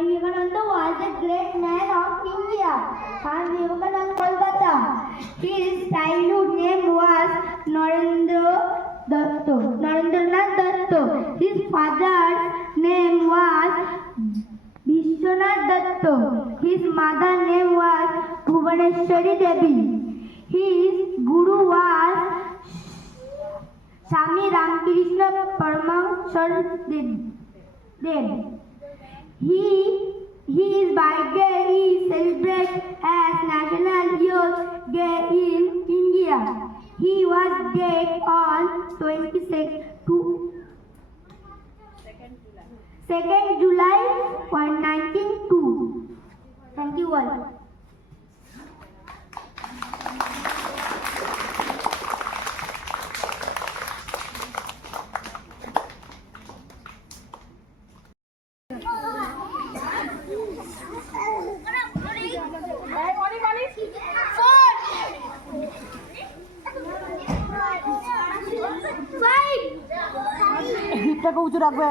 Swami Vivekananda was a great man of India. Swami Vivekananda Kolkata. His childhood name was Narendranath Datta. His father's name was Vishwanath Datta. His mother's name was Bhuvaneshwari Devi. His guru was Swami Ramakrishna Paramahansa Dev. His birthday is celebrated as National Youth Day in India. He was dead on 2nd July 1902. Thank you all. হিপটাকে উঁচু রাখবে।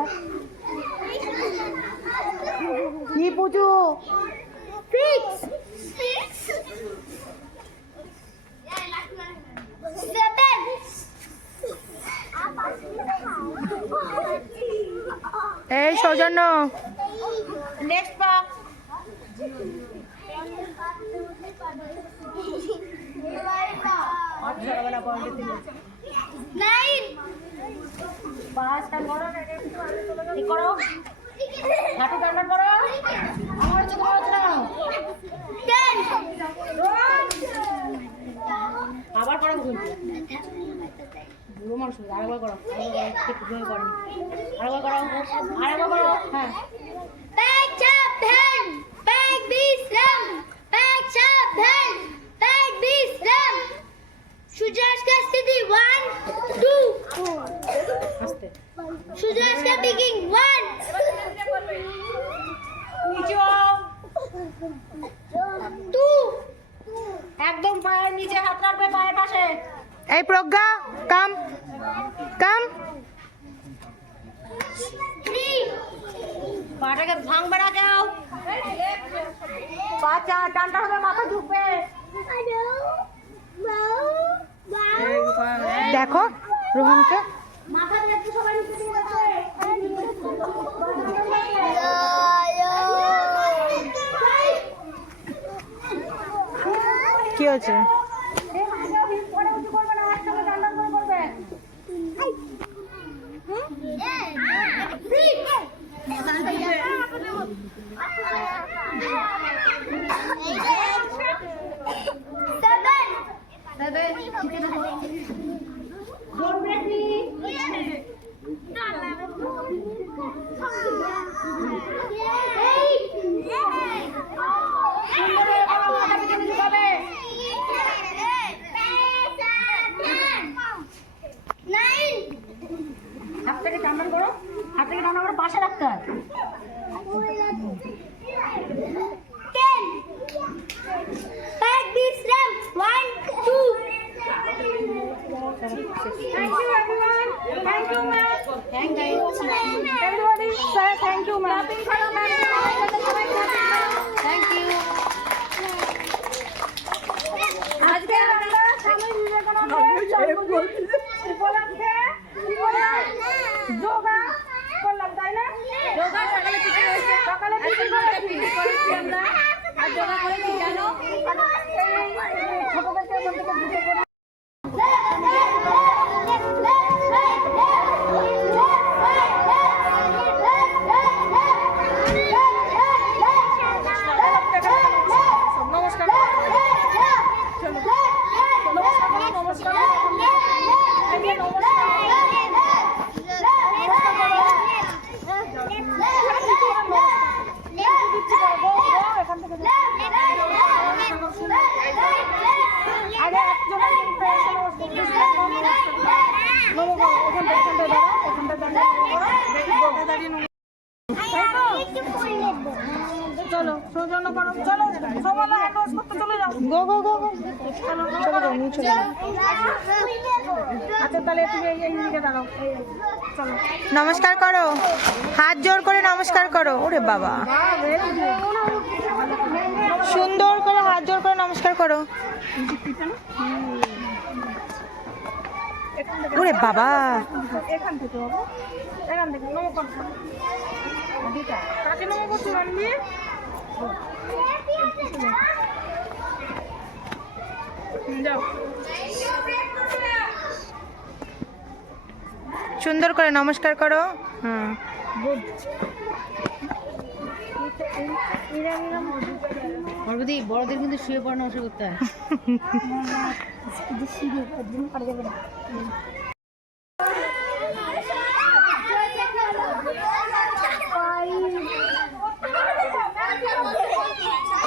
Heap উঁচু। 6 7 এই সৌজন্য next পা 9 পাঁচটা করো ঠিক করো হাঁটু টানা করো আমার চোখ হচ্ছে না 10 আবার করো বুড়ো মানুষ আরেকবার করো আরেকবার করো হ্যাঁ ব্যাগ সাবধান ব্যাগ বিশ্রাম ব্যাগ সাবধান ব্যাগ বিশ্রাম সূর্যাস্ত স্থিতি 1 2 আস্তে সূর্যাস্ত বিগিং 1 নিচে 2 একদম পায়ের নিচে হাত রাখবে পায়ের পাশে এই প্রজ্ঞা কাম কাম 3 পাটাকে ভাঙবে না কেউ পাটা টানটা হবে মাথা ঢুকবে দেখো রোহনকে মাথা দেখতে সবাই নিচে দিয়ে যাচ্ছে কি হয়েছে Don't break me. হাত থেকে টান করো পাশে রাখতে হয় 10 back this ramp 1 2 Thank you everyone. Thank you ma'am. Thank you. Everybody say thank you ma'am. Clapping for ma'am. Thank you. আজকে আমরা স্বামী বিবেকানন্দের উপলক্ষে যোগা করলাম তাই না? যোগা সকালে থেকে হয়েছে সকালে থেকে করেছি আমরা আর যোগা করে কি জানো ছোটদেরকে বলতে দুটো করে চলো সৌজন্য করো চলো সবাই হ্যান্ড ওয়াশ করতে চলে যাও গো গো গো চলো চলো নিয়ে চলে যাও আচ্ছা তাহলে তুমি এই দিকে দাঁড়াও নমস্কার করো, হাত জোর করে নমস্কার করো। ওরে বাবা, সুন্দর করে হাত জোর করে নমস্কার করো। ওরে বাবা, এখান থেকে বাবু, এখান থেকে নমো করছো। কাকে নমো করছো রান্নি? যাও। সুন্দর করে নমস্কার করো। হ্যাঁ, বড়দি বড়দের কিন্তু শুয়ে পড়ানো অসুখ করতে হয়।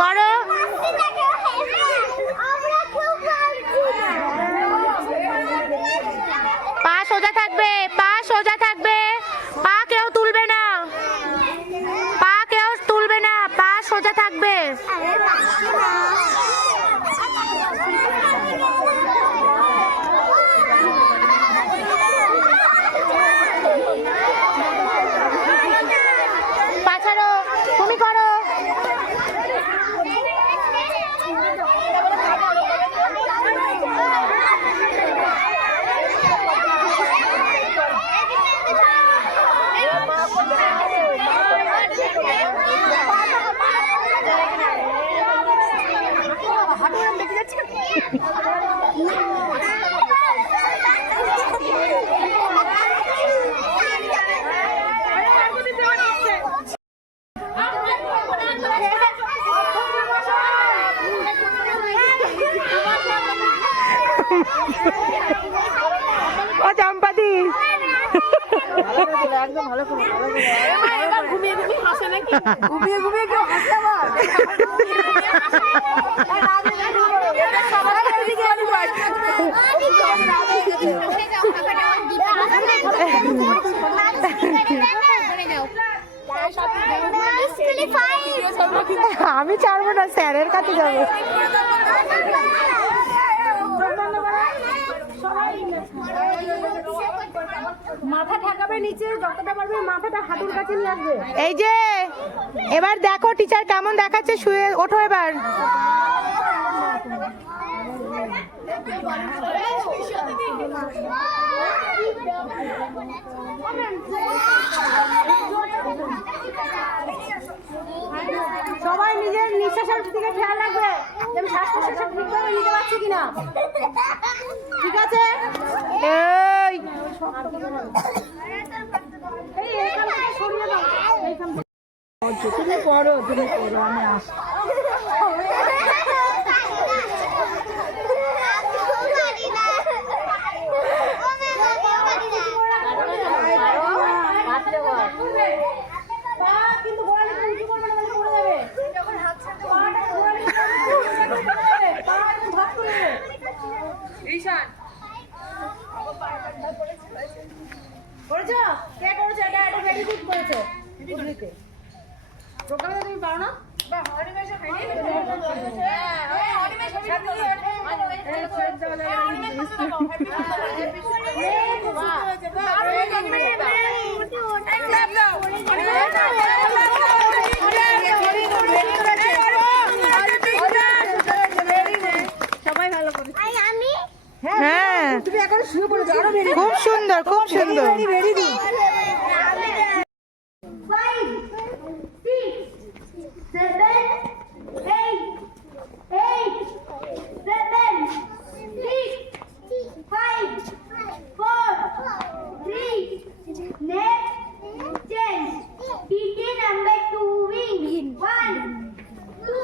করো। পা সোজা থাকবে, পা সোজা থাকবে, পা কেউ তুলবে না, পা কেউ তুলবে না, পা সোজা থাকবে। পা ছাড়ো, তুমি করো। ও চম্পাদি, একদম ভালো করে ঘুমিয়ে ঘুমিয়ে হাসে নাকি? ঘুমিয়ে ঘুমিয়ে কেউ হাসে আবার? আমি ছাড়বো না, স্যারের কাছে যাবো। মাথা ঠেকাবে নিচে, যতটা পারবে মাথাটা হাঁটুর কাছে নিয়ে আসবে। এই যে এবার দেখো টিচার কেমন দেখাচ্ছে, শুয়ে ওঠো এবার। সবাই নিজের নিঃশ্বাসের দিকে খেয়াল রাখবে, যে আমি শ্বাস প্রশ্বাসটা ঠিকভাবে নিতে পারছি কিনা। ঠিক আছে? এই এইখান থেকে সরিয়ে দাও, এইখান থেকে। তুমি করো, তুমি করো, আমি আসি। পা কিন্তু গোড়ালি উঁচু করবে না, তাহলে পড়ে যাবে। পাটা গোড়ালি পা একদম ধপ করে নেবে। ঈশান করেছো? কে করেছো? এটা এটা ভেরি গুড করেছো। বুঝলিতে প্রোগ্রামে তুমি পারো না? বাহ, অনিমেষে হয়নি। হ্যাঁ, অনিমেষ হবে না। এই ছেড়ে দাও না, সবাই ভালো করেছে। হ্যাঁ, তুমি এখন শুয়ে পড়েছো, আরো ভেরি খুব সুন্দর, খুব সুন্দর। Very good. 5, 6, 7, 8, 7, 6, 5, 4, 3, next, change. TT number 2 win. 1, 2,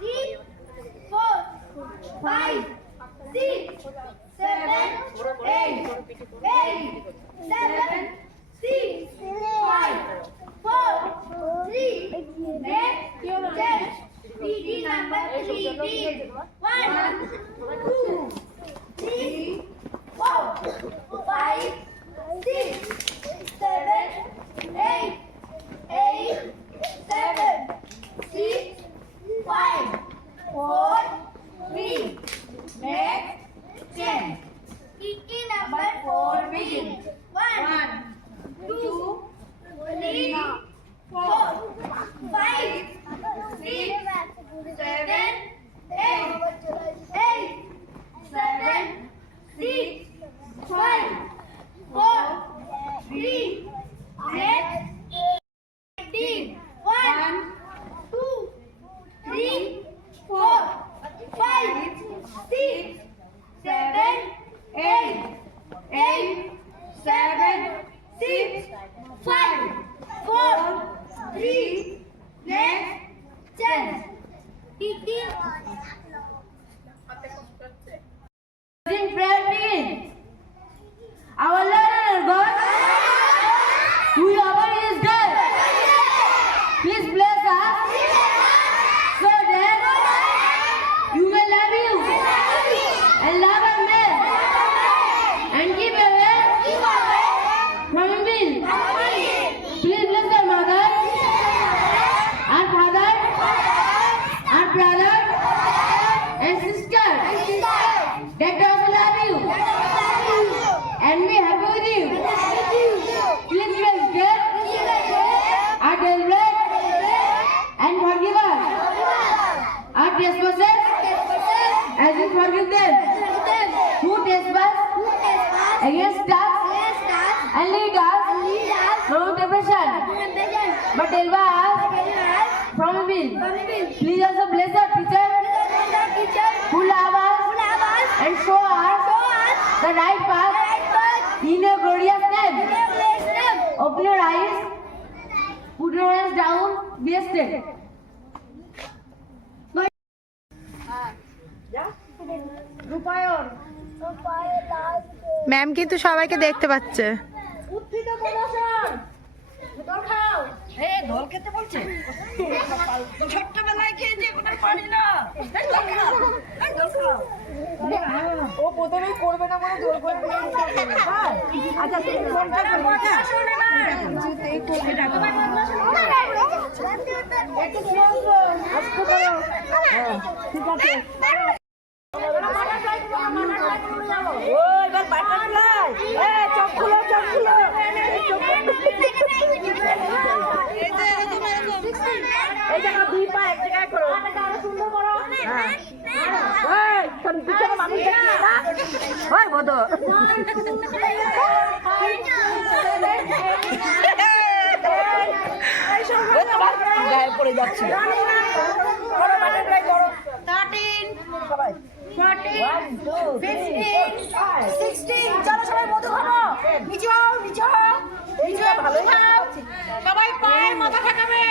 3, 4, 5, 6, 7, 8, 7, 5, 4, 3, next, chance. Begin. Prayer begin. Our Lord and our God, whoever is dead, please bless us so that you may love you and love our man and keep away from evil. Please bless our mother, our father, our brother and sister that also love you and be happy with you. Please bless them, our deliverer, and forgive us our trespasses as we forgive them who trespass against us, and lead us from temptation, but deliver us from evil. Please also bless our teacher who love us and show us the right path in your glorious name. Open your eyes, put your hands down, be still. রূপায়ণ ma'am কিন্তু সবাইকে দেখতে পাচ্ছে। উত্থিত প্রদর্শন দল খাও দল খেতে বলছে ছোট্টবেলায় খেয়েছে এখন আর পারি না ও প্রথমেই করবে না বলে জোর করে আচ্ছা তুমি ফোনটা করবে একটু আস্তে করো ঠিক আছে ও এবার বাটারফ্লাই চোখ খুলো চোখ খুলো এই জায়গা দুই পা এক জায়গায় করো সুন্দর করো পিছনে মানুষ দেখছি না হয় বোধ গায়ে পড়ে যাচ্ছে করো বাটারফ্লাই করো 13 সবাই 14 15 16 চলো সবাই মধু খাবো নিচে হও নিচে হও নিচে ভালো সবাই পায়ের মাথা ঠেকাবে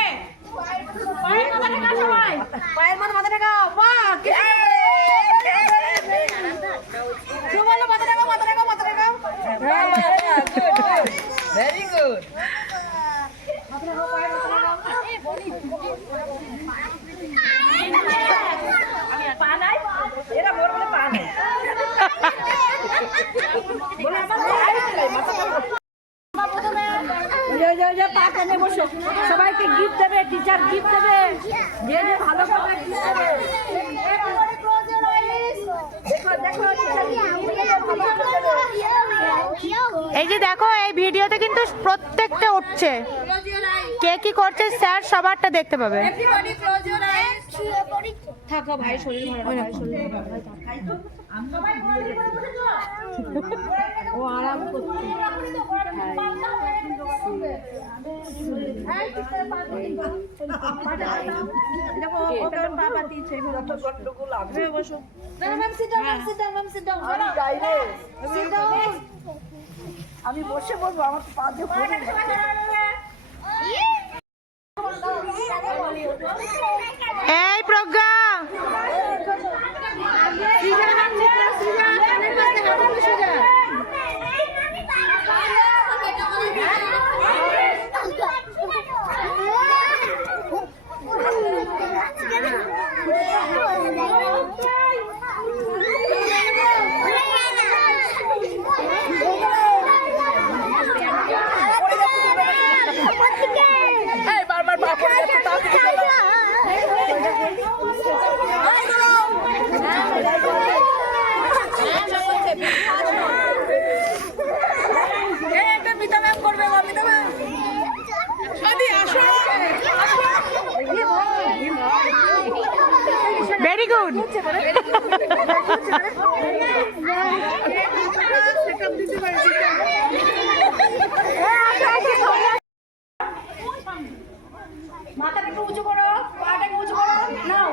পায়ের মাথা ঠেকাও সবাই পায়ের মাথা ঠেকাও বাহ কি বলো মাথা ঠেকাও মাথা ঠেকাও মাথা ঠেকাও ভেরি গুড মাথা ঠেকাও পায়ের মাথা ঠেকাও পা নাই এরা মোর বলে পা নাই বলে আমার পা টেনে বসো সবাইকে গিফট দেবে টিচার গিফট দেবে যে যে ভালো করবে গিফট দেবে এই যে দেখো এই ভিডিওতে কিন্তু প্রত্যেকটা উঠছে, কে কি করছে স্যার সবারটা দেখতে পাবে। থাকো ভাই শরীর ভাই শরীর ও আরাম করছে আমি বসে বলবো আমার পা দিয়ে এই প্রজ্ঞা বারবার পা পড়ে যাচ্ছে তাও ভেরি গুড। মাথাটাকে উঁচু করো, পাটাকে উঁচু করো, নাও।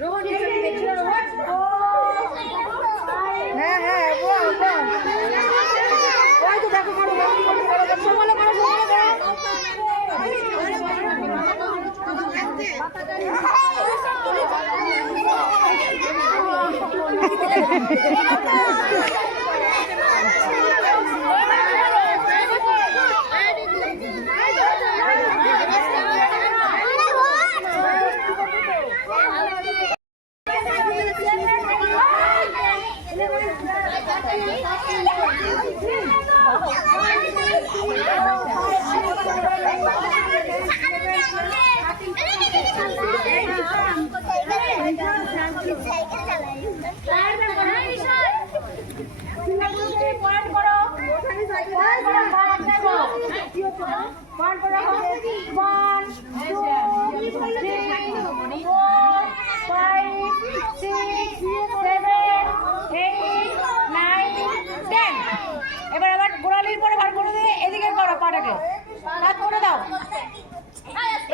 রোহন সম্ভালো করো, এবার আবার গোড়ালির পরে বার করে দিয়ে এদিকে করো পাটাকে হাত করে দাও।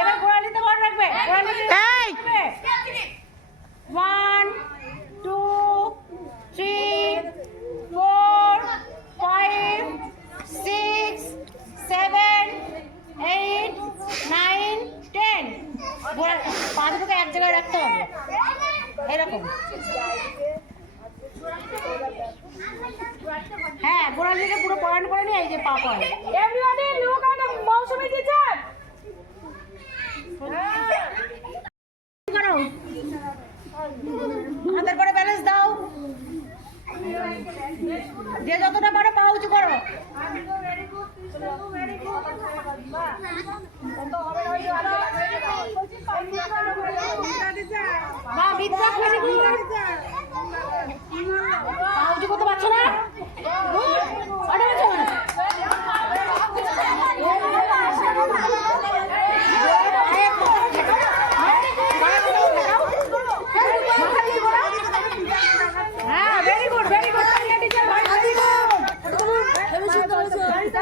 এবার গোড়ালিতে বড় রাখবে, গোড়ালিতে এই! 1 2 3 4 5 6 7 8 9 10 পা দুটোকে এক জায়গায় রাখতে হবে এরকম। হ্যাঁ গোড়ালিকে পুরো পয়েন্ট করে নিয়ে এই যে পা point. Everybody look at the Mousumi teacher. করো হাতের পরে ব্যালেন্স দাও, যে যতটা পারো পা উঁচু করো। মা বিদ্যা খুশি পা উঁচু করতে পারছো না?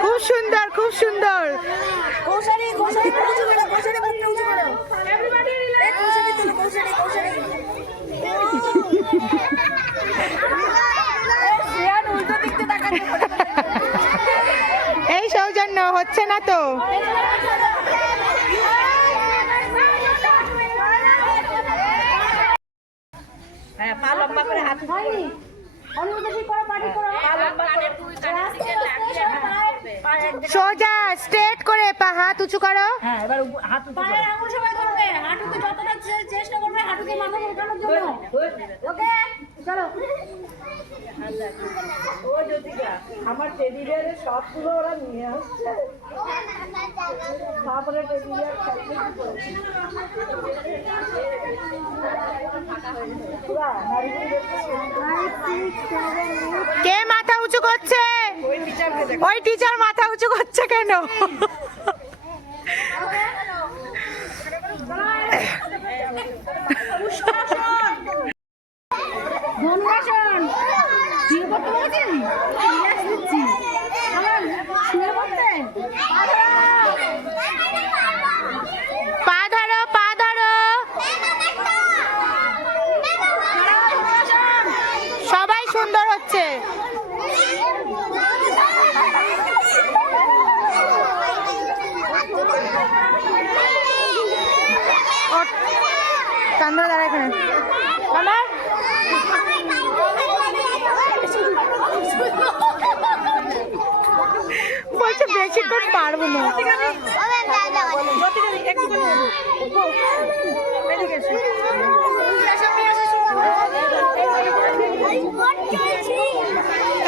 খুব সুন্দর, খুব সুন্দর। এই সৌজন্য হচ্ছে না তো। হ্যাঁ পা লম্বা করে হাত হয়নি অনুমতি করো পাটি করো পা লম্বা করে সোজা স্ট্রেট করে পা হাত উঁচু করো। হ্যাঁ এবার হাত পায়ের আঙুল সবাই ধরবে, হাঁটুতে যতটা চেষ্টা করবে হাঁটুতে মাথা উঠানোর জন্য। ওকে চলো। ও জ্যোতিকা আমার টেবিলের সবগুলো ওরা নিয়ে আসছে, তারপরে টেবিলের কে মাথা উঁচু করছে? ওই টিচার মাথা উঁচু করছে কেন? ধনুরাসন শুয়ে পড়তে বলেছি, রিল্যাক্স দিচ্ছি আমার শুয়ে পড়তে। পা ধরো, পা ধরো। সবাই সুন্দর হচ্ছে। কান্দরা দাঁড়া এখানে। আমার বলছে বেশিক্ষণ পারবো না।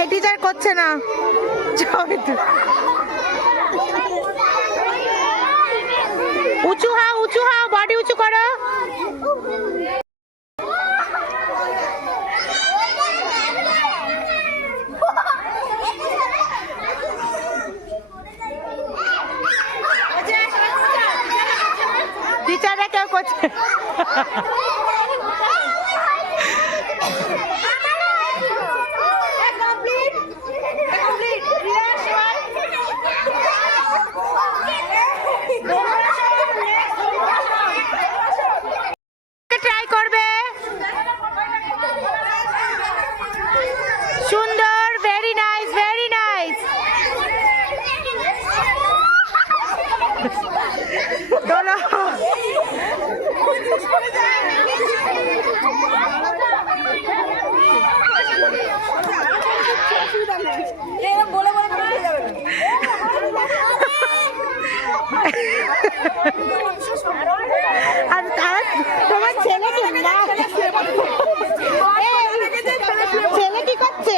এই টিচার করছে না। উঁচু হাও, উঁচু হাও, বডি উঁচু করো। টিচাররা কেউ করছে। আর তোমার ছেলে কি ছেলে কি করছে?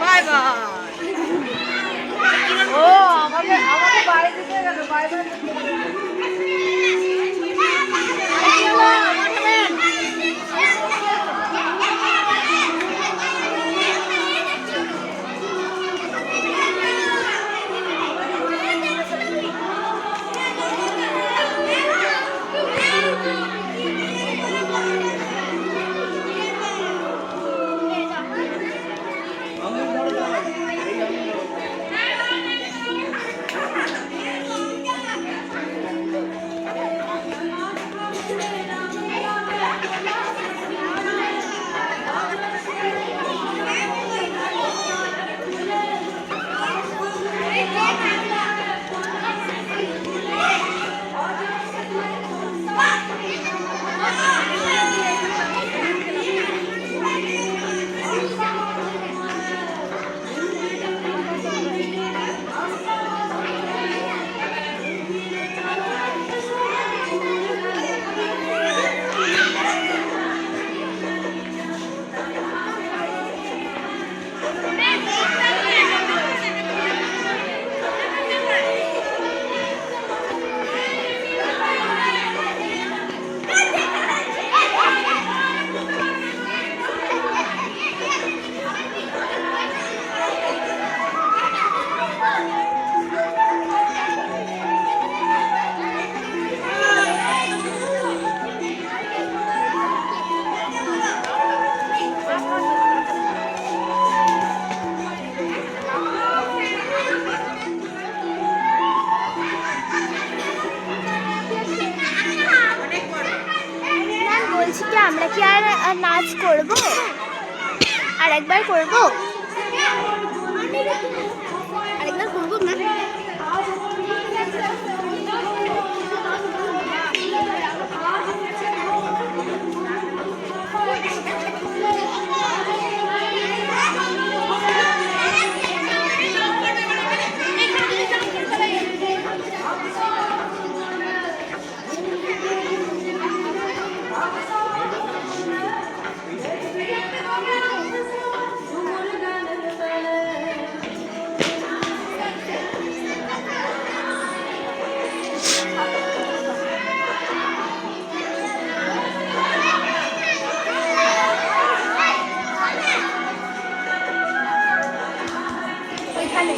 Bye bye. ও আমাকে বাড়ি দিতে গেল, বাই বাই। বলছি কি আমরা কি আর নাচ করব? আর একবার করব? আরেকবার করব না? ওইখানে